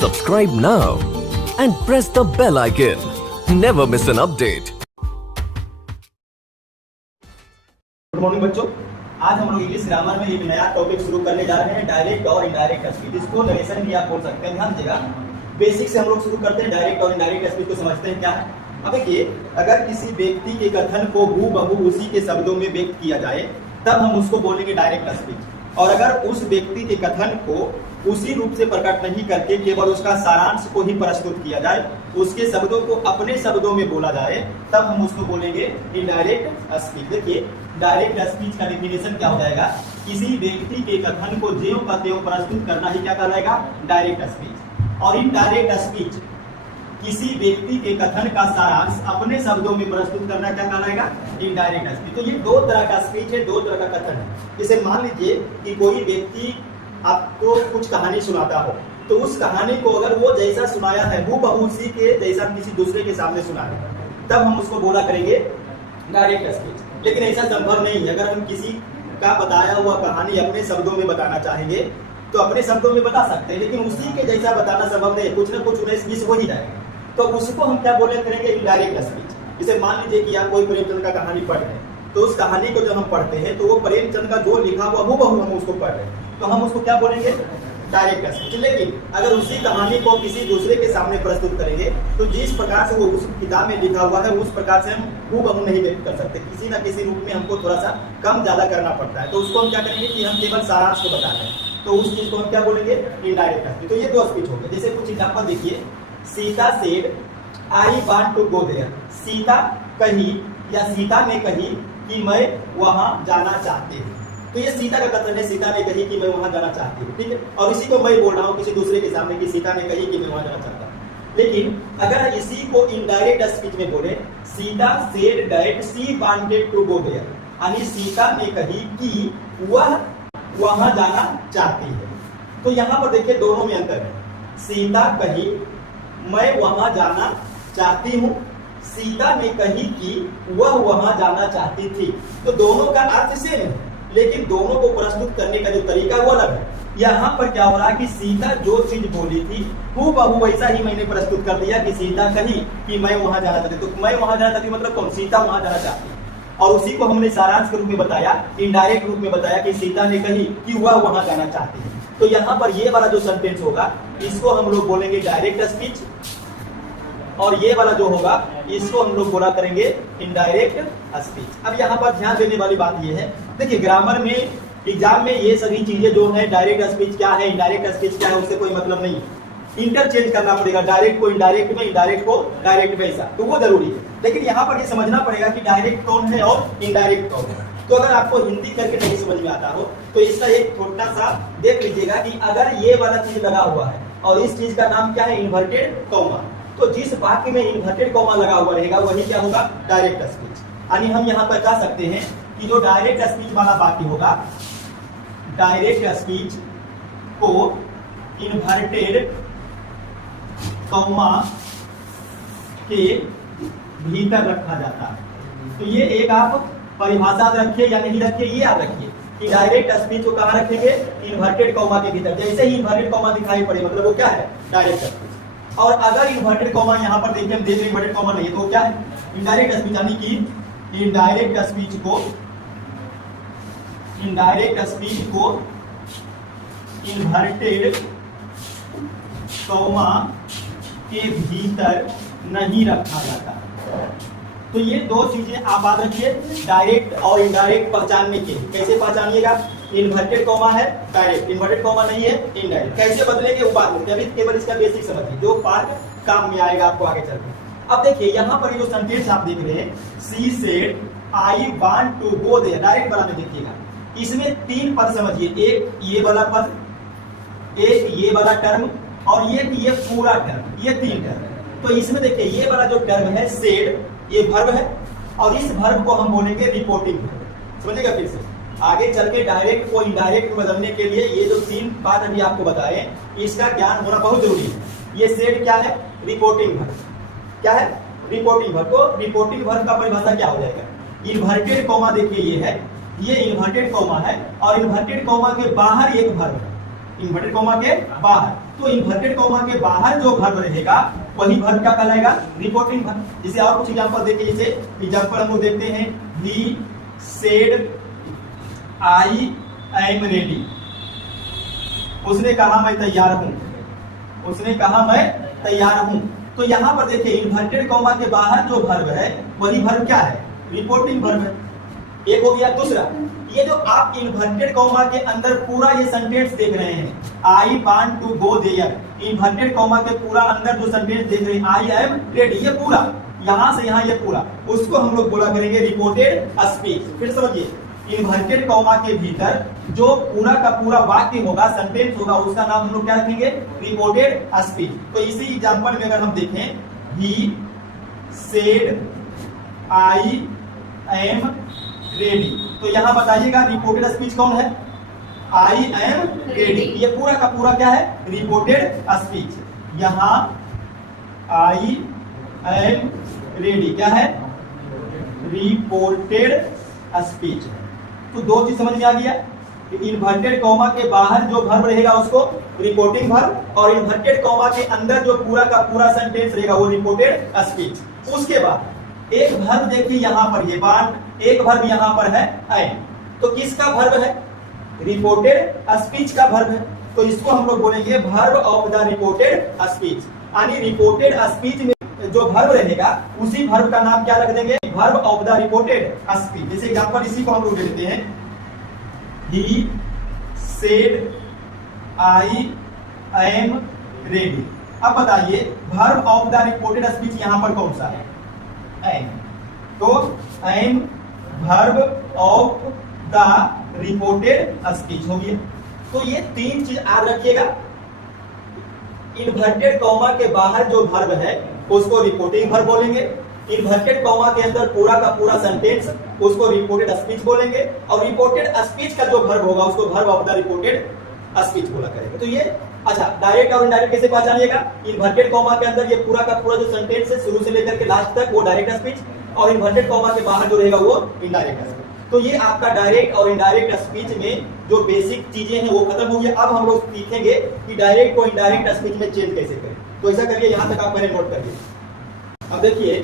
Subscribe now and press the bell icon. Never miss an update. Good morning बच्चों, आज हम लोग English grammar में एक नया टॉपिक शुरू करने जा रहे हैं, डायरेक्ट और इनडायरेक्ट स्पीच। इसको नरेशन भी आप बोल सकते हैं। ध्यान दीजिएगा, बेसिक से हम लोग शुरू करते हैं। डायरेक्ट और इनडायरेक्ट स्पीच को समझते हैं क्या है। अब देखिए, अगर किसी व्यक्ति के कथन को हूबहू उसी के शब्दों में व्यक्त किया जाए तब हम उसको बोलेंगे डायरेक्ट स्पीच। और अगर उस व्यक्ति के कथन को उसी रूप से प्रकट नहीं करके केवल उसका सारांश को ही प्रस्तुत किया जाए, उसके शब्दों को अपने शब्दों में बोला जाए, तब हम उसको बोलेंगे इनडायरेक्ट स्पीच। देखिए, डायरेक्ट स्पीच का डेफिनेशन क्या हो जाएगा? किसी व्यक्ति के कथन को ज्यों का त्यों प्रस्तुत करना ही क्या कहलाएगा? Direct speech. और इनडायरेक्ट स्पीच किसी व्यक्ति के कथन का सारांश अपने शब्दों में प्रस्तुत करना क्या कहलाएगा? Indirect speech. तो ये दो तरह का स्पीच है, दो तरह का कथन है। जैसे मान लीजिए कि कोई व्यक्ति आपको कुछ कहानी सुनाता हो, तो उस कहानी को अगर वो जैसा सुनाया है हूबहू उसी के जैसा किसी दूसरे के सामने सुनाए, तब हम उसको बोला करेंगे डायरेक्ट स्पीच। लेकिन ऐसा संभव नहीं है। अगर हम किसी का बताया हुआ कहानी अपने शब्दों में बताना चाहेंगे तो अपने शब्दों में बता सकते हैं, लेकिन उसी के जैसा बताना संभव नहीं है। कुछ ना कुछ 19-20 हो ही जाएगा, तो उसको हम क्या बोले करेंगे? Indirect speech. जैसे मान लीजिए कि आप कोई प्रेमचंद का कहानी पढ़ रहे हैं, तो उस कहानी को जब हम पढ़ते हैं तो वो प्रेमचंद का जो लिखा हुआ हूबहू हम उसको पढ़ रहे हैं, तो हम उसको क्या बोलेंगे? Direct speech. लेकिन अगर उसी कहानी को किसी दूसरे के सामने प्रस्तुत करेंगे तो जिस प्रकार से वो उस किताब में लिखा हुआ है उस प्रकार से हम हूबहू नहीं व्यक्त कर सकते। किसी ना किसी रूप में हमको थोड़ा सा कम ज्यादा करना पड़ता है। तो उसको हम क्या करेंगे कि हम केवल सारांश को बता रहे हैं, तो उस चीज को हम क्या बोलेंगे? Indirect speech. तो ये दो स्पीच हो गए। जैसे कुछ एग्जांपल देखिए, Sita said I want to go there. Sita कही या सीता ने कही कि मैं वहां जाना चाहती हूँ। तो ये सीता का कथन है, सीता ने कही कि मैं वहां जाना चाहती हूँ, ठीक है। और इसी को मैं बोल रहा हूँ किसी दूसरे के सामने कि सीता ने कही कि मैं वहां जाना चाहता हूँ। लेकिन अगर इसी को इनडायरेक्ट स्पीच में बोले, Sita said that she wanted to go there, यानी सीता ने कही कि वह वहां जाना चाहती है। तो यहाँ पर देखिए दोनों में अंतर है। सीता कही मैं वहां जाना चाहती हूँ, सीता ने कही कि वह वहां जाना चाहती थी। तो दोनों का अर्थ सेम है, लेकिन दोनों को प्रस्तुत करने का जो तरीका वो अलग है। यहाँ पर क्या हो रहा है कि सीता जो चीज बोली थी हूबहू वैसा ही मैंने प्रस्तुत कर दिया कि सीता कही कि मैं वहां जाना चाहती। तो मैं वहां जाना चाहती मतलब कौन? सीता वहां जाना चाहती। और उसी को हमने सारांश के रूप में बताया, इनडायरेक्ट रूप में बताया कि सीता ने कही कि वह वहां जाना चाहती है। तो यहाँ पर ये वाला जो सेंटेंस होगा इसको हम लोग बोलेंगे डायरेक्ट स्पीच, और ये वाला जो होगा इसको हम लोग बोला करेंगे इनडायरेक्ट स्पीच। अब यहाँ पर ध्यान देने वाली बात ये है, देखिए ग्रामर में एग्जाम में ये सभी चीजें जो है, डायरेक्ट स्पीच क्या है, इनडायरेक्ट स्पीच क्या है, उससे कोई मतलब नहीं। इंटरचेंज करना पड़ेगा, डायरेक्ट को इनडायरेक्ट में, इनडायरेक्ट को डायरेक्ट में, ऐसा तो वो जरूरी है। लेकिन यहाँ पर ये समझना पड़ेगा कि डायरेक्ट कौन है और इनडायरेक्ट कौन है। तो अगर आपको हिंदी करके नहीं समझ में आता हो तो इसका एक छोटा सा देख लीजिएगा कि अगर ये वाला चीज लगा हुआ है और इस चीज का नाम क्या है? Inverted comma. तो जिस वाक्य में इन्वर्टेड कॉमा लगा हुआ रहेगा वही क्या होगा? Direct speech. यानी हम यहाँ पर कह सकते हैं कि जो डायरेक्ट स्पीच वाला वाक्य होगा, डायरेक्ट स्पीच को इन्वर्टेड कॉमा के भीतर रखा जाता है। तो ये एक आप परिभाषा रखिए या नहीं रखिए, ये आप रखिए कि डायरेक्ट स्पीच को कहाँ रखेंगे? इन्वर्टेड कॉमा के भीतर। जैसे ही इन्वर्टेड कॉमा दिखाई पड़े मतलब वो क्या है? Direct speech. और अगर इन्वर्टेड कॉमा यहाँ पर देखिए, हम देख रहे इन्वर्टेड कॉमा नहीं है, तो क्या है? Indirect speech. यानी कि इनडायरेक्ट स्पीच को इन्वर्टेड कॉमा के भीतर नहीं रखा जाता। तो ये दो चीजें आप याद रखिए, डायरेक्ट और इनडायरेक्ट पहचानने के। कैसे पहचानिएगा? इन्वर्टेड कॉमा है डायरेक्ट, इन्वर्टेड कॉमा नहीं है इनडायरेक्ट। कैसे बदलेंगे वो बात में, अभी केवल इसका बेसिक समझिए, जो पार्ट काम में आएगा आपको आगे चलकर। अब देखिए यहाँ पर ये जो सेंटेंस आप देख रहे हैं, she said I want to go there, direct वाला में देखिएगा, इसमें 3 पद समझिए। एक ये वाला पद, एक ये वाला टर्म, और ये पूरा टर्म, ये 3 टर्म। तो इसमें देखिए ये वाला जो टर्म है सेड, ये वर्ब है, और इस वर्ब को हम बोलेंगे रिपोर्टिंग वर्ब। समझिएगा फिर से, आगे चल के डायरेक्ट को इनडायरेक्ट में बदलने के लिए ये जो 3 बात अभी आपको बताए, इसका ज्ञान होना बहुत जरूरी है। ये सेड क्या है? Reporting verb. क्या है? Reporting verb. तो रिपोर्टिंग वर्ब का परिभाषा क्या हो जाएगा? इन्वर्टेड कॉमा देखिए ये है, ये इन्वर्टेड कॉमा है, और इन्वर्टेड कॉमा के बाहर एक वर्ब है। इन्वर्टेड कॉमा के बाहर। तो इन्वर्टेड कॉमा के बाहर जो वर्ब रहेगा वही वर्ब क्या कहलाएगा, रिपोर्टिंग वर्ब। जैसे और कुछ एग्जांपल देखिए, जैसे एग्जांपल हम लोग देखते हैं, he said I am ready, उसने कहा मैं तैयार हूं, उसने कहा मैं तैयार हूं। तो यहां पर देखिए इन्वर्टेड कॉमा के बाहर जो वर्ब है वही वर्ब क्या है, रिपोर्टिंग वर्ब है। एक हो गया। दूसरा, ये जो आप इन्वर्टेड कॉमा के अंदर पूरा ये सेंटेंस देख रहे हैं, I want to go there, inverted comma के पूरा अंदर जो सेंटेंस देख रहे हैं, आई एम रेडी, ये पूरा यहां से यहां ये पूरा, उसको हम लोग बोला करेंगे रिपोर्टेड स्पीच। फिर समझिए, इन्वर्टेड कॉमा के भीतर जो पूरा का पूरा वाक्य होगा, सेंटेंस होगा, उसका नाम हम लोग क्या रखेंगे, रिपोर्टेड स्पीच। तो इसी एग्जांपल में अगर हम देखें, ही सेड आई एम रेडी, तो यहां बताइएगा रिपोर्टेड स्पीच कौन है, आई एम रेडी। ये पूरा का पूरा क्या है, रिपोर्टेड स्पीच। यहां आई एम रेडी क्या है, रिपोर्टेड स्पीच। तो दो चीज समझ में आ गया, इन्वर्टेड कॉमा के बाहर जो वर्ब रहेगा उसको रिपोर्टिंग वर्ब, और इन्वर्टेड कॉमा के अंदर जो पूरा का पूरा सेंटेंस रहेगा वो रिपोर्टेड स्पीच। उसके बाद एक वर्ब देखिए यहां पर, ये बात एक वर्ब यहां पर है एम, तो किसका वर्ब है, रिपोर्टेड स्पीच का वर्ब है। तो इसको हम लोग बोलेंगे verb of the reported speech. यानी रिपोर्टेड स्पीच में जो वर्ब रहेगा उसी वर्ब का नाम क्या रख देंगे, verb of the reported speech. जैसे एग्जांपल इसी को हम लोग लेते हैं, he said I am ready. अब बताइए verb of the reported speech यहां पर कौन सा है, एम। तो am verb of the reported speech हो गया। तो ये तीन चीज याद रखिएगा, इन्वर्टेड कॉमा के बाहर जो वर्ब है उसको रिपोर्टिंग वर्ब बोलेंगे, इन्वर्टेड कॉमा के अंदर पूरा का पूरा सेंटेंस उसको रिपोर्टेड स्पीच बोलेंगे, और रिपोर्टेड स्पीच का जो वर्ब होगा उसको verb of the reported speech बोला करेंगे। तो ये अच्छा, डायरेक्ट और इनडायरेक्ट कैसे पहचानिएगा, इन्वर्टेड कॉमा के अंदर ये पूरा का पूरा जो सेंटेंस है शुरू से लेकर के लास्ट तक वो डायरेक्ट स्पीच, और इन्वर्टेड कॉमा के बाहर जो रहेगा वो इनडायरेक्ट स्पीच। तो ये आपका डायरेक्ट और इनडायरेक्ट स्पीच में जो बेसिक चीजें हैं वो खत्म हो गया। अब हम लोग सीखेंगे कि डायरेक्ट को इनडायरेक्ट स्पीच में चेंज कैसे करें। तो ऐसा करिए, यहां तक आप पहले नोट करिए। अब देखिए,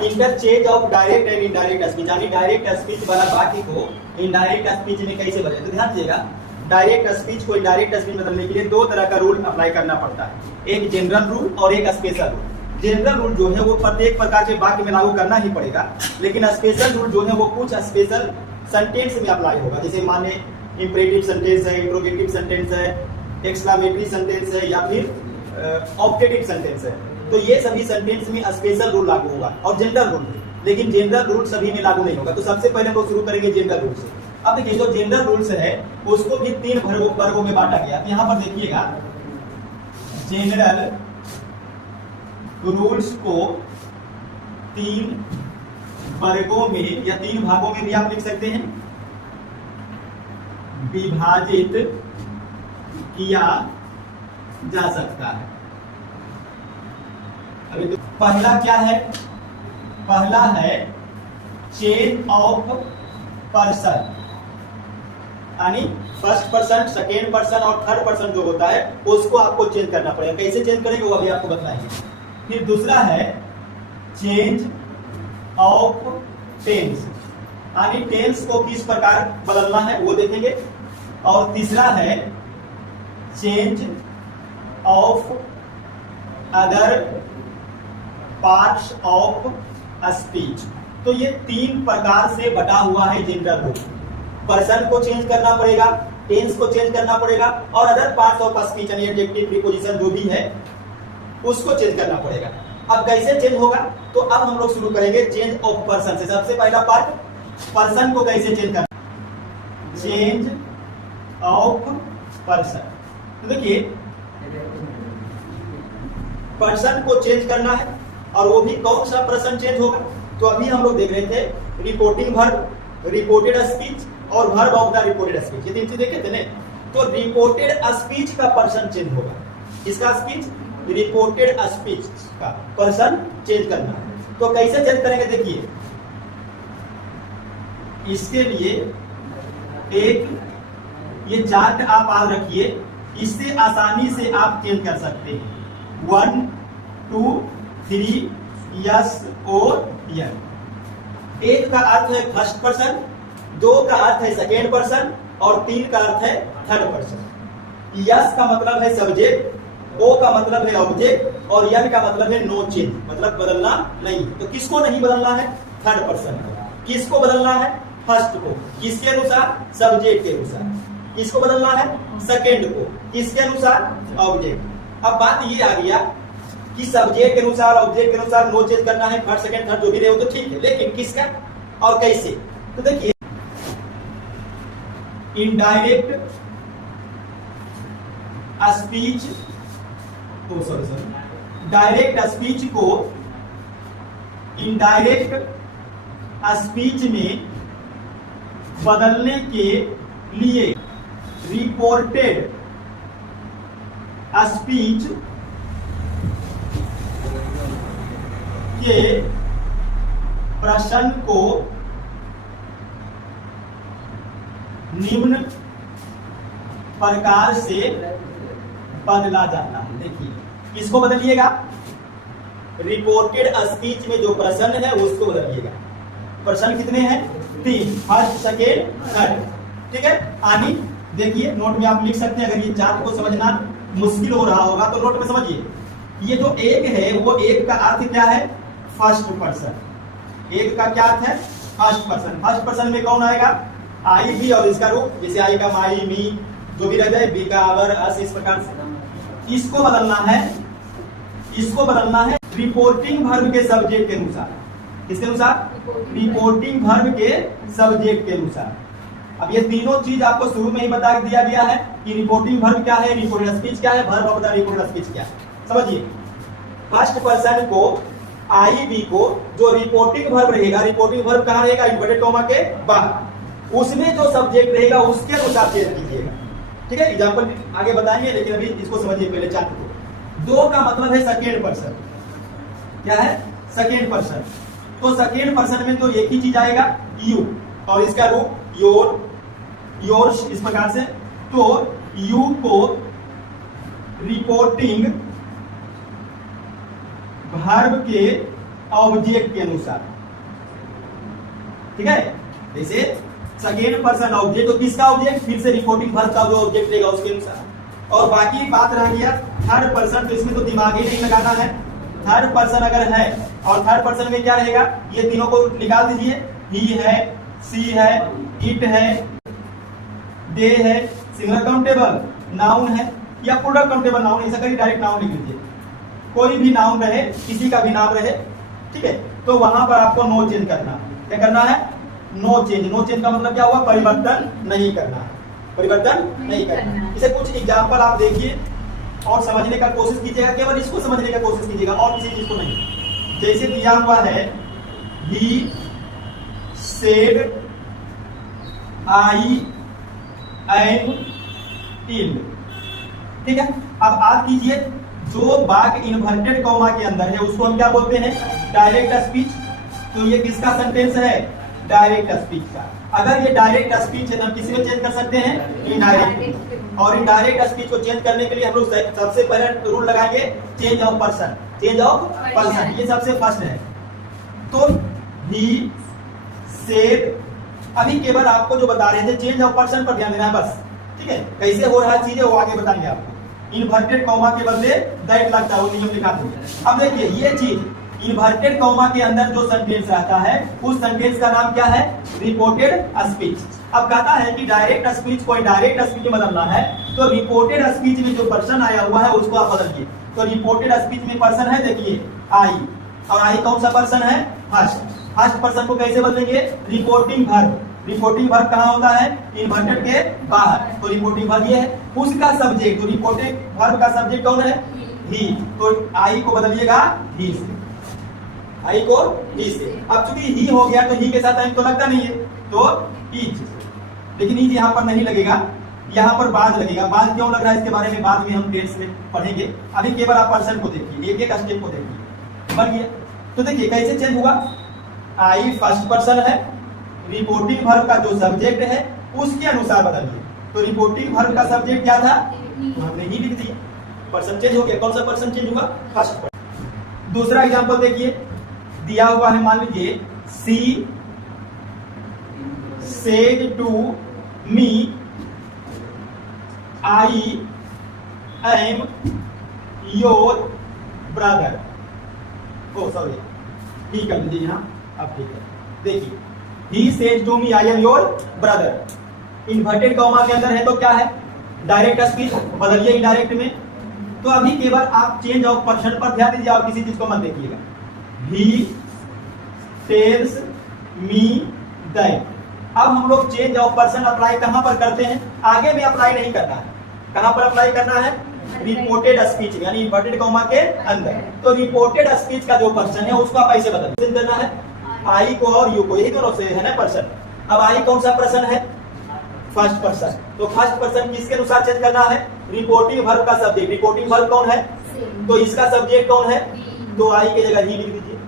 interchange of direct and indirect speech, यानी डायरेक्ट स्पीच वाला वाक्य को इनडायरेक्ट स्पीच में कैसे बदले। तो ध्यान दीजिएगा, डायरेक्ट स्पीच को इनडायरेक्ट स्पीच में बदलने के लिए दो तरह का रूल अप्लाई करना पड़ता है, एक जनरल रूल और एक स्पेशल रूल। जनरल रूल जो है वो प्रत्येक प्रकार के वाक्य में लागू करना ही पड़ेगा, लेकिन स्पेशल रूल जो है वो कुछ स्पेशल सेंटेंस में अप्लाई होगा। जैसे माने इंपरेटिव सेंटेंस है, इंट्रोगेटिव सेंटेंस है, एक्सक्लेमेटरी सेंटेंस है, या फिर ऑब्जेक्टिव सेंटेंस है। तो ये सभी सेंटेंस में स्पेशल रूल लागू होगा और जनरल रूल, लेकिन जनरल रूल सभी में लागू नहीं होगा। तो सबसे पहले हम लोग शुरू करेंगे जनरल रूल से। अब देखिए, जो जनरल रूल्स है उसको भी तीन वर्गों में बांटा गया। यहाँ पर देखिएगा, जनरल रूल्स को तीन वर्गों में या तीन भागों में भी आप लिख सकते हैं, विभाजित किया जा सकता है। अभी तो पहला क्या है, पहला है चेन ऑफ पर्सन, यानी फर्स्ट पर्सन, सेकेंड पर्सन और थर्ड पर्सन जो होता है उसको आपको चेंज करना पड़ेगा। कैसे चेंज करेंगे वो अभी आपको बताएंगे। फिर दूसरा है चेंज ऑफ टेंस, यानी टेंस को किस प्रकार बदलना है वो देखेंगे। और तीसरा है change of other parts of speech. तो ये तीन प्रकार से बटा हुआ है जनरल रूल। पर्सन को चेंज करना पड़ेगा, टेंस को चेंज करना पड़ेगा, और अदर पार्ट्स ऑफ स्पीच यानी एडजेक्टिव, प्रीपोजिशन जो भी है उसको चेंज करना पड़ेगा। अब कैसे चेंज होगा, तो अब हम लोग शुरू करेंगे चेंज ऑफ पर्सन से। सबसे पहला पार्ट, पर्सन को कैसे चेंज करना, चेंज ऑफ पर्सन। तो देखिए, पर्सन को चेंज करना है, और वो भी कौन सा पर्सन चेंज होगा। तो अभी हम लोग देख रहे थे रिपोर्टिंग वर्ब, रिपोर्टेड स्पीच और verb of the reported speech, ये तीन चीज देखे थे ना। तो रिपोर्टेड स्पीच का पर्सन चेंज होगा, इसका स्पीच, रिपोर्टेड स्पीच का पर्सन चेंज करना है। तो कैसे चेंज करेंगे, देखिए, इसके लिए एक ये चार्ट आप याद रखिए, इससे आसानी से आप चेंज कर सकते हैं। 1 2 3 यस और यन। 1 का अर्थ है फर्स्ट पर्सन, 2 का अर्थ है सेकेंड पर्सन और 3 का अर्थ है थर्ड पर्सन। यस का मतलब है सब्जेक्ट, ओ का मतलब है ऑब्जेक्ट और यन का मतलब है नो चेंज, मतलब बदलना नहीं। तो किसको नहीं बदलना है? थर्ड पर्सन को। किसको बदलना है? फर्स्ट को। किसके अनुसार? सब्जेक्ट के अनुसार। किसको बदलना है? सेकेंड को। किसके अनुसार? ऑब्जेक्ट। अब बात ये आ गया कि सब्जेक्ट के अनुसार ऑब्जेक्ट के अनुसार नो चेंज करना है, फर्स्ट सेकेंड थर्ड जो भी रहे हो तो ठीक है, लेकिन किसका और कैसे? तो देखिए, इनडायरेक्ट स्पीच डायरेक्ट स्पीच को इनडायरेक्ट स्पीच में बदलने के लिए रिपोर्टेड स्पीच के प्रश्न को निम्न प्रकार से बदला जाता है। देखिए, किसको बदलिएगा? रिपोर्टेड स्पीच में जो प्रश्न है उसको बदलिएगा। प्रश्न कितने हैं? 3, फर्स्ट सेकेंड थर्ड। ठीक है, आनी देखिए, नोट में आप लिख सकते हैं। अगर ये चार्ट को समझना मुश्किल हो रहा होगा तो नोट में समझिए। ये जो 1 है वो 1 का अर्थ क्या है? First person. 1 का क्या अर्थ है? First person. फर्स्ट पर्सन में कौन आएगा? आई भी और इसका रूप, जैसे आई का माई मी जो भी रह जाए, बी का अवर अस, इस प्रकार से। इसको बदलना है, इसको बदलना है रिपोर्टिंग वर्ब के सब्जेक्ट के अनुसार। किसके अनुसार? रिपोर्टिंग वर्ब के सब्जेक्ट के अनुसार। अब ये तीनों चीज आपको शुरू में ही बता दिया गया है कि रिपोर्टिंग वर्ब क्या है, रिपोर्टेड स्पीच क्या है, verb of the reported speech क्या है। समझिए, फर्स्ट पर्सन को आई बी को जो रिपोर्टिंग वर्ब रहेगा, रिपोर्टिंग वर्ब कहां रहेगा? इन्वर्टेड कॉमा के बाहर। उसमें जो सब्जेक्ट रहेगा उसके अनुसार चेंज कीजिएगा। ठीक है, एग्जांपल आगे बताएंगे, लेकिन अभी इसको समझिए पहले चार्ट को। 2 का मतलब है सेकेंड पर्सन। क्या है? Second person. तो सेकेंड पर्सन में तो एक ही चीज आएगा, यू, और इसका रूप योर, योर्स, इस प्रकार से। तो यू को रिपोर्टिंग वर्ब के ऑब्जेक्ट के अनुसार। ठीक है, जैसे सेकेंड पर्सन ऑब्जेक्ट, तो किसका ऑब्जेक्ट? फिर से रिपोर्टिंग वर्ब का जो ऑब्जेक्ट रहेगा उसके अनुसार। और बाकी बात रह गया थर्ड पर्सन, तो इसमें तो दिमाग ही नहीं लगाना है। थर्ड पर्सन अगर है और थर्ड पर्सन में क्या रहेगा? ये तीनों को निकाल दीजिए। ही है, सी है, इट है, दे है, सिंगुलर काउंटेबल नाउन है या प्लूरल काउंटेबल नाउन, ऐसा करिए डायरेक्ट नाउन लिख लीजिए। कोई भी नाउन रहे, किसी का भी नाम रहे, ठीक है, तो वहां पर आपको नो चेंज करना। क्या करना है? No change. नो चेंज का मतलब क्या हुआ? परिवर्तन नहीं करना। परिवर्तन नहीं करना। इसे कुछ एग्जाम्पल आप देखिए और समझने का कोशिश कीजिएगा। केवल इसको समझने का कोशिश कीजिएगा और किसी चीज को नहीं। जैसे दिया हुआ है, ही सेड आई एम इल। ठीक है, अब आप कीजिए, जो वाक्य इन्वर्टेड कॉमा के अंदर है उसको हम क्या बोलते हैं? Direct speech. तो ये किसका सेंटेंस है? डायरेक्ट स्पीच का। अगर ये डायरेक्ट स्पीच है तो हम किसी में चेंज कर सकते हैं? इनडायरेक्ट। और इनडायरेक्ट स्पीच को चेंज करने के लिए हम लोग सबसे पहले रूल लगाएंगे change of person. Change of person, ये सबसे फर्स्ट है। तो ही सेड, अभी केवल आपको जो बता रहे थे चेंज ऑफ पर्सन पर ध्यान देना है बस। ठीक है, कैसे हो रहा है चीजें वो आगे बताएंगे आपको। इन्वर्टेड कॉमा के बदले दैट लगता है, वो नियम लिखा देंगे। अब देखिए, ये चीज इन्वर्टेड कॉमा के अंदर जो सेंटेंस रहता है उस सेंटेंस का नाम क्या है? Reported speech. अब कहता है कि डायरेक्ट स्पीच को इनडायरेक्ट स्पीच में बदलना है, तो रिपोर्टेड स्पीच में जो पर्सन आया हुआ है उसको आप बदलिए। तो रिपोर्टेड स्पीच में पर्सन है, देखिए आई, और आई कौन सा पर्सन है? फर्स्ट। फर्स्ट पर्सन को कैसे बदलेंगे? Reporting verb. रिपोर्टिंग वर्ब कहाँ होता है? इन्वर्टेड के बाहर। तो रिपोर्टिंग वर्ब ये है। उसका सब्जेक्ट, तो रिपोर्टेड वर्ब का सब्जेक्ट कौन है? ही। तो आई को बदलिएगा ही से। आई को ही से। अब चूंकि ही हो गया तो ही के साथ आई तो लगता नहीं है, तो ईच। लेकिन ईच यहाँ पर नहीं लगेगा, यहाँ पर बाद लगेगा। बाद क्यों लग रहा है इसके बारे में बाद में हम टेंस में पढ़ेंगे। अभी केवल आप पर्सन को देखिए, एक एक स्टेप को देखिए। बन गया। तो देखिए कैसे चेंज हुआ। आई फर्स्ट पर्सन है, रिपोर्टिंग वर्ब का जो सब्जेक्ट है उसके अनुसार बदलिए। तो रिपोर्टिंग वर्ब का सब्जेक्ट क्या था, हमने ही लिख दिया, पर्सन चेंज हो गया। कौन सा पर्सन चेंज हुआ, फर्स्ट। दूसरा एग्जांपल देखिए, दिया हुआ है, मान लीजिए she said to me I am your brother. Oh sorry, he कर दीजिए यहाँ, अब ठीक है। देखिए, he said to me I am your brother, inverted comma के अंदर है तो क्या है, डायरेक्ट स्पीच, बदलिए इनडायरेक्ट में। तो अभी केवल आप चेंज ऑफ पर्सन पर ध्यान दीजिए और किसी चीज को मत देखिएगा। He tells me that. अब हम लोग चेंज ऑफ पर्सन अप्लाई कहां पर करते हैं, आगे में अप्लाई नहीं करना है। कहां पर अप्लाई करना है, रिपोर्टेड स्पीच यानी इन्वर्टेड कॉमा के अंदर। तो रिपोर्टेड स्पीच का जो पर्सन है उसको आप ऐसे बदल देना है, आई को और यू को, यही दोनों से है ना पर्सन। अब आई कौन सा पर्सन है, फर्स्ट पर्सन। तो फर्स्ट पर्सन किसके अनुसार चेंज करना है, रिपोर्टिंग वर्ब का सब्जेक्ट। रिपोर्टिंग वर्ब कौन है, तो इसका सब्जेक्ट कौन है, तो आई की जगह ही लिख दीजिए।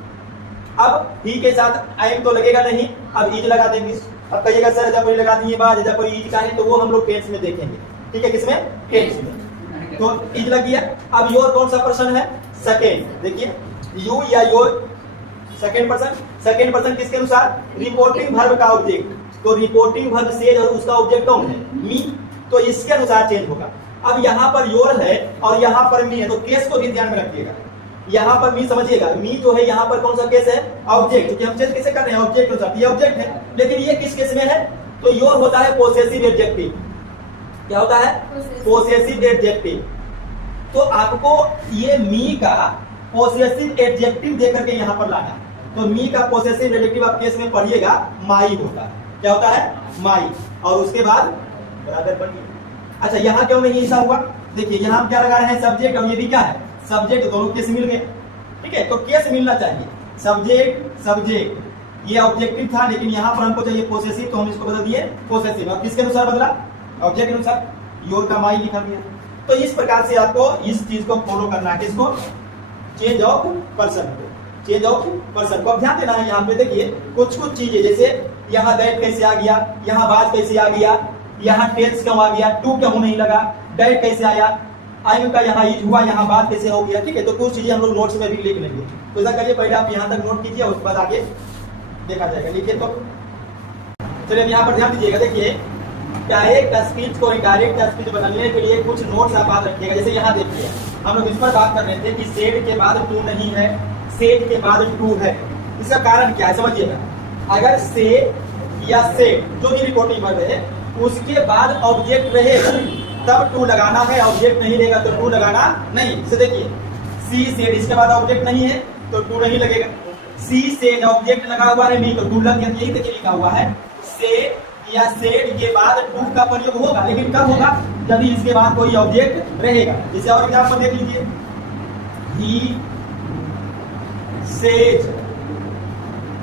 अब ही के साथ आई तो लगेगा नहीं, अब इज लगा देंगे। अब कहिएगा सर जब लगा दिए बाद जब इज का है, तो वो हम लोग टेंस में देखेंगे, ठीक है, किसमें, टेंस में। तो इज लग गया। अब योर कौन सा पर्सन है, सेकेंड। देखिए यू या your second person. Second person किसके अनुसार, रिपोर्टिंग वर्ब का ऑब्जेक्ट। तो रिपोर्टिंग वर्ब सेज और उसका ऑब्जेक्ट कौन है, मी। तो इसके अनुसार चेंज होगा। अब यहाँ पर योर है और यहाँ पर मी है, तो केस को भी ध्यान में रखिएगा। यहाँ पर मी समझिएगा, मी जो है यहाँ पर कौन सा केस है, ऑब्जेक्ट। क्योंकि हम चेंज कैसे कर रहे हैं, ऑब्जेक्ट अनुसार, ये ऑब्जेक्ट है। लेकिन ये किस केस में है, तो योर होता है पोसेसिव एडजेक्टिव। क्या होता है, पोसेसिव एडजेक्टिव। तो आपको ये मी का पोसेसिव एडजेक्टिव देकर के यहाँ पर लाना। तो मी का पोसेसिव एडजेक्टिव आप केस में पढ़िएगा, माई होता है। क्या होता है, माई। और उसके बाद ब्रदर पढ़िए। अच्छा, यहाँ क्यों नहीं ऐसा हुआ, देखिए यहाँ क्या लगा रहे हैं, सब्जेक्ट, और ये भी क्या है, सब्जेक्ट। दोनों केस मिल गए, ठीक है। तो केस मिलना चाहिए, सब्जेक्ट सब्जेक्ट, ये ऑब्जेक्टिव था, लेकिन यहाँ पर हमको चाहिए पोसेसिव, तो हम इसको बदल दिए पोसेसिव। और किसके अनुसार बदला, ऑब्जेक्ट के अनुसार, योर का माई लिखा दिया। तो इस प्रकार से आपको इस चीज को फॉलो करना है, किसको, चेंज ऑफ पर्सन को, चेंज ऑफ पर्सन को। अब ध्यान देना है, यहाँ पे देखिए कुछ कुछ चीजें, जैसे यहाँ दैट कैसे आ गया, यहाँ बाज कैसे आ गया, यहाँ टेल्स क्यों आ गया, टू क्यों नहीं लगा, दैट कैसे आया, आई का यहाँ इज हुआ, यहाँ बात कैसे हो गया, ठीक है। तो कुछ चीजें हम लोग नोट्स में भी लिख लेंगे। तो ऐसा करिए, पहले आप यहाँ तक नोट कीजिए, उसके बाद आगे देखा जाएगा। लिखिए तो चलिए यहाँ पर ध्यान दीजिएगा। देखिए डायरेक्ट स्पीच को इनडायरेक्ट स्पीच बदलने के लिए कुछ नोट्स आप याद रखिएगा। जैसे यहाँ देखिए, हम लोग इस पर बात कर रहे थे कि सेड के बाद टू नहीं है, सेड के बाद टू है। इसका कारण क्या है समझिएगा। अगर से या सेड जो भी रिपोर्टिंग वर्ब है, उसके बाद ऑब्जेक्ट रहेगा तब टू लगाना है, ऑब्जेक्ट नहीं रहेगा तो टू लगाना नहीं। जैसे देखिए सी सेड, इसके बाद ऑब्जेक्ट नहीं है तो टू नहीं लगेगा। सी सेड ऑब्जेक्ट लगा हुआ है मी, तो टू लग गया। यही देखिए लिखा हुआ है, सेड या सेड के बाद टू का प्रयोग होगा, लेकिन कब होगा, जब इसके बाद कोई ऑब्जेक्ट रहेगा। जैसे और एग्जांपल देख लीजिए, ही सेज,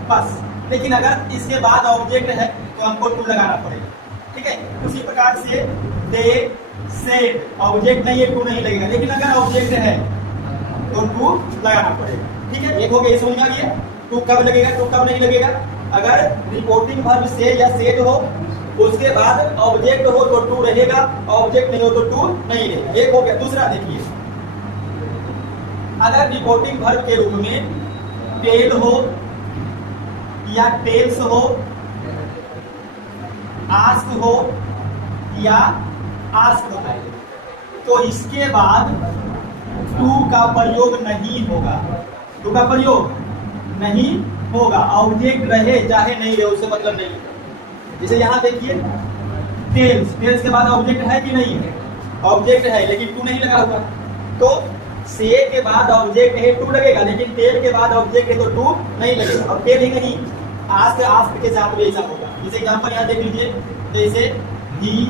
बस। लेकिन अगर इसके बाद ऑब्जेक्ट है तो हमको टू लगाना पड़ेगा, ठीक है। उसी प्रकार से दे सेड, ऑब्जेक्ट नहीं है, टू नहीं लगेगा। लेकिन अगर ऑब्जेक्ट है तो टू लगाना पड़ेगा, ठीक है। एक हो गया, समझ में आ गया, टू कब लगेगा, टू कब नहीं लगेगा। अगर रिपोर्टिंग वर्ब से या सेड हो, उसके बाद ऑब्जेक्ट हो तो टू रहेगा, ऑब्जेक्ट नहीं हो तो टू नहीं रहेगा। एक हो गया। दूसरा देखिए, अगर रिपोर्टिंग वर्ब के रूप में टेल हो या टेल्स हो, आस्क हो या आस्क हो, तो इसके बाद टू का प्रयोग नहीं होगा, टू का प्रयोग नहीं होगा। ऑब्जेक्ट रहे चाहे नहीं रहे, उससे मतलब नहीं। जैसे यहाँ देखिए टेल्स, टेल्स के बाद ऑब्जेक्ट है कि नहीं है, ऑब्जेक्ट है लेकिन टू नहीं लगा हुआ। तो से के बाद ऑब्जेक्ट है, टू लगेगा, लेकिन टेल के बाद ऑब्जेक्ट है तो टू नहीं लगेगा। और टेल ही नहीं, आस्क, आस्क के साथ भी ऐसा होगा। जैसे एग्जांपल यहाँ देख लीजिए, जैसे ही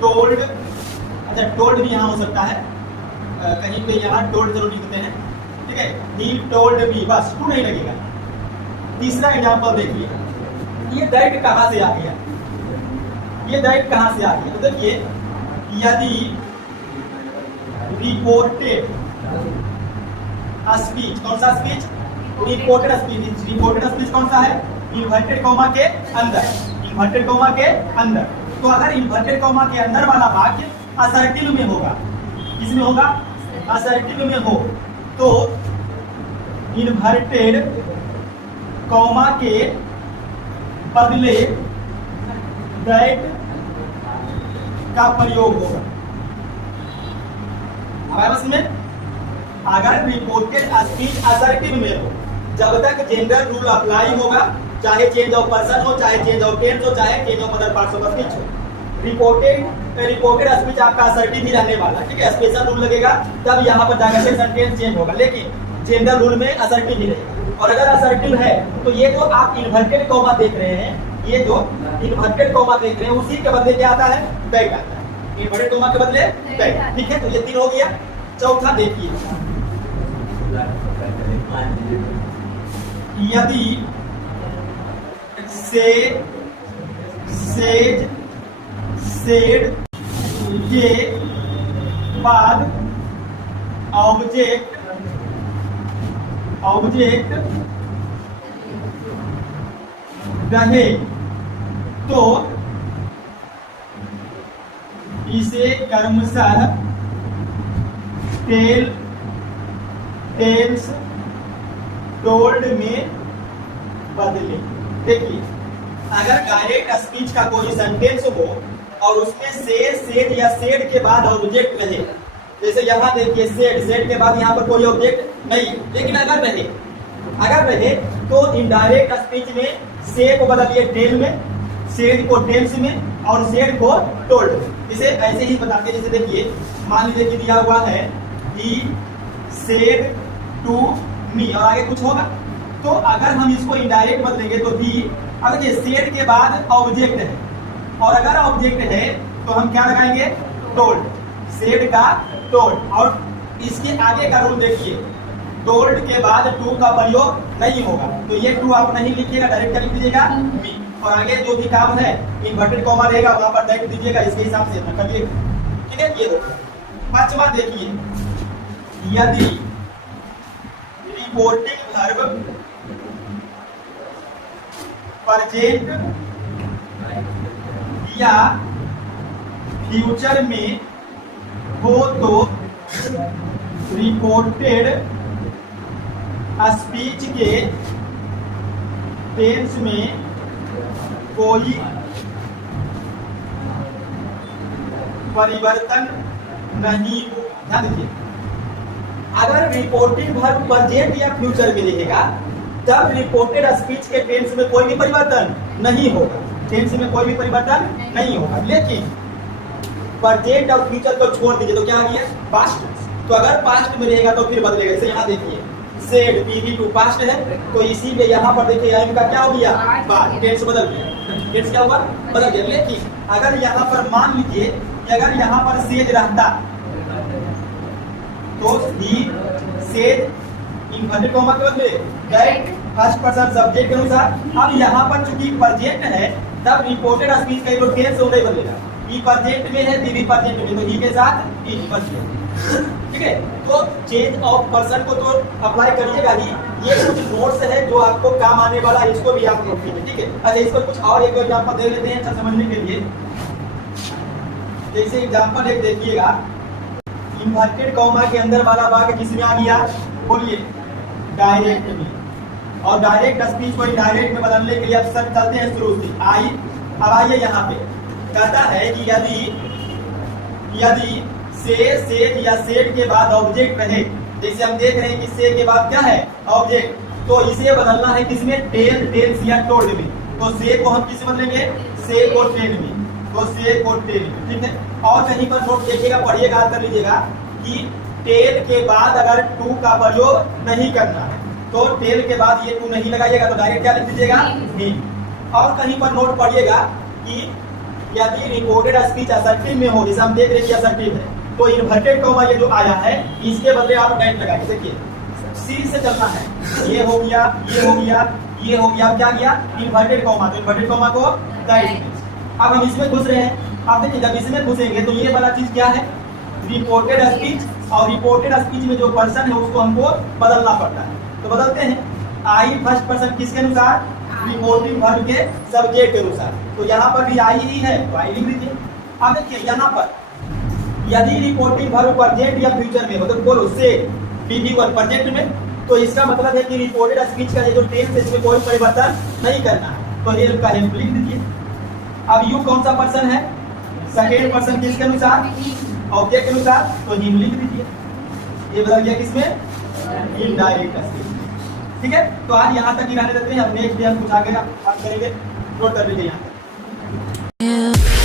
टोल्ड, अच्छा टोल्ड भी यहाँ हो सकता है, कहीं पे यहाँ टोल्ड जरूर लिखते हैं, ठीक है। ही टोल्ड मी, बस टू नहीं लगेगा। तीसरा एग्जांपल देखिए, ये दैट कहाँ से आ गया, ये दैट कहाँ से आ गया। तो देखिए, यदि रिपोर्टेड स्पीच, कौन सा speech, reported speech. Reported speech कौन सा है, इन्वर्टेड कॉमा के अंदर, इन्वर्टेड कॉमा के अंदर। तो अगर इन्वर्टेड कॉमा के अंदर वाला वाक्य असर्टिव में होगा, किसमें होगा? असर्टिव में हो, तो इन्वर्टेड कॉमा के बदले दैट का प्रयोग होगा। बस में अगर रिपोर्टेड स्पीच असर्टिव में हो, जब तक जेंडर रूल अप्लाई होगा, चाहे चेंज ऑफ पर्सन हो, चाहे चेंज ऑफ टेंस हो, चाहे change of other parts of speech हो, रिपोर्टेड स्पीच आपका असर्टिव ही रहने वाला, ठीक है। स्पेशल रूल लगेगा तब यहाँ पर जाकर के सेंटेंस चेंज होगा, लेकिन जेंडर रूल में असर्टिव ही रहेगा। और अगर असर्टिव है तो ये जो आप इन्वर्टेड कॉमा देख रहे हैं, ये जो इन्वर्टेड कॉमा देख रहे हैं, उसी के बदले क्या आता है? दैट आता है। इन्वर्टेड कॉमा के बदले दैट, ठीक है। तो ये 3 हो गया। चौथा देखिए, यदि से, सेज, सेड के बाद ऑब्जेक्ट रहे तो इसे क्रमशः टेल, टेल्स, टोल्ड में बदले। देखिए, अगर डायरेक्ट स्पीच का कोई सेंटेंस हो और उसमें से, सेड या सेड के बाद ऑब्जेक्ट रहे, जैसे यहाँ देखिए सेड, सेड के बाद यहाँ पर कोई ऑब्जेक्ट नहीं, लेकिन अगर रहे तो इनडायरेक्ट स्पीच में से को बदलिए टेल में, सेड को टेल्स में और सेड को टोल्ड में। इसे ऐसे ही बताते हैं, जैसे देखिए मान लीजिए कि दिया हुआ है ही सेड टू मी और आगे कुछ होगा, तो अगर हम इसको इनडायरेक्ट बदलेंगे तो ही, अगर ये सेड के बाद ऑब्जेक्ट है और अगर ऑब्जेक्ट है तो हम क्या लगाएंगे? टोल्ड, सेड का टोल्ड। और इसके आगे का रूल देखिए, टोल्ड के बाद टू का प्रयोग नहीं होगा, तो ये टू आप नहीं लिखिएगा, डायरेक्ट लिख दीजिएगा मी, और आगे जो भी काम है इन्वर्टेड कॉमा रहेगा वहां पर दैट दीजिएगा, इसके हिसाब से अपना करिए, ठीक है। ये देखो 5वां देखिए, यदि रिपोर्टिंग वर्ब प्रेजेंट या फ्यूचर में हो तो रिपोर्टेड स्पीच के टेंस में कोई परिवर्तन नहीं हो। ध्यान दीजिए, अगर रिपोर्टिंग वर्ब प्रेजेंट या फ्यूचर में रहेगा तब रिपोर्टेड स्पीच के टेंस में कोई भी परिवर्तन नहीं होगा, टेंस में कोई भी परिवर्तन नहीं होगा। लेकिन प्रेजेंट और फ्यूचर को छोड़ दीजिए तो क्या आ गया? पास्ट। तो अगर पास्ट में रहेगा तो फिर बदलेगा। जैसे यहाँ देखिए सेड पीवी टू पास्ट है, तो इसी में यहाँ पर देखिए एम का क्या हो गया? पास्ट। टेंस बदल गया, टेंस क्या हुआ? बदल गया। लेकिन अगर यहाँ पर मान लीजिए कि अगर यहाँ पर सेड रहता तो ही सेड इन्वर्टेड कॉमा के बदले दैट फर्स्ट पर्सन सब्जेक्ट के अनुसार। अब यहाँ पर चूंकि प्रेजेंट है तब रिपोर्टेड स्पीच का टेंस नहीं बदलेगा, ई प्रेजेंट में है, डी प्रेजेंट में, तो ई के साथ ई बच गया, ठीक है। तो चेंज ऑफ पर्सन को तो अप्लाई करिएगा ही, ये कुछ नोट्स है जो आपको काम आने वाला है, इसको भी आप नोट कीजिए, ठीक है। अच्छा, इसको कुछ और एक एग्जांपल दे लेते हैं अच्छा समझने के लिए। जैसे एग्जांपल एक देखिएगा, इन्वर्टेड कॉमा के अंदर वाला वाक्य किसमें आ गया? बोलिए, डायरेक्ट में। और डायरेक्ट स्पीच को इनडायरेक्ट में बदलने के लिए अब सब चलते हैं शुरू से। अब आइए यहाँ पे कहता है कि यदि से, सेड या सेड के बाद ऑब्जेक्ट रहे, जैसे हम देख रहे हैं कि से के बाद क्या है? ऑब्जेक्ट, तो इसे बदलना है किसमें? टेल, टेल्स या टोल्ड में। तो से को हम किस बदलेंगे? से को टेल में, तो से को टेल में, ठीक है। और कहीं पर नोट देखिएगा, पढ़िएगा, याद कर लीजिएगा कि टेल के बाद अगर टू का प्रयोग नहीं करना है तो टेल के बाद ये टू नहीं लगाइएगा, तो डायरेक्ट क्या लिख दीजिएगा? ही। और कहीं पर नोट पढ़िएगा कि यदि रिपोर्टेड स्पीच असर्टिव में हो, जैसे हम देख रहे हैं कि असर्टिव है, तो इन्वर्टेड कॉमा ये जो आया है इसके बदले आप दैट लगाइए। देखिए सीरीज से चलना है, ये हो गया, ये हो गया, ये हो गया, क्या गया? इन्वर्टेड कॉमा, तो इन्वर्टेड कॉमा को दैट। अब हम इसमें घुस रहे हैं, आप देखिए जब इसमें घुसेंगे तो ये वाला चीज क्या है? रिपोर्टेड स्पीच, और रिपोर्टेड स्पीच में जो पर्सन है उसको हमको बदलना पड़ता है, तो बदलते हैं। आई फर्स्ट पर्सन किसके अनुसार? रिपोर्टिंग वर्ब के सब्जेक्ट के अनुसार। तो यहाँ पर भी आई ही है तो आई लिख दीजिए। अब देखिए यहाँ पर यदि रिपोर्टिंग वर्ब प्रेजेंट या फ्यूचर में मतलब बोलो से PP1 प्रेजेंट में, तो इसका मतलब है कि रिपोर्टेड स्पीच का ये जो टेंस है इसमें कोई परिवर्तन नहीं करना है, तो हेल्प का हेल्प लिख दीजिए। अब यू कौन सा पर्सन है, सेकेंड पर्सन किसके अनुसार, ऑब्जेक्ट के अनुसार, तो हिम लिख दीजिए। ये बदल गया किसमें, इनडायरेक्ट स्पीच। ठीक है, तो आज यहाँ तक ही रहने देते हैं, अब नेक्स्ट डे हम कुछ आगे बात करेंगे। नोट कर लीजिए यहाँ तक।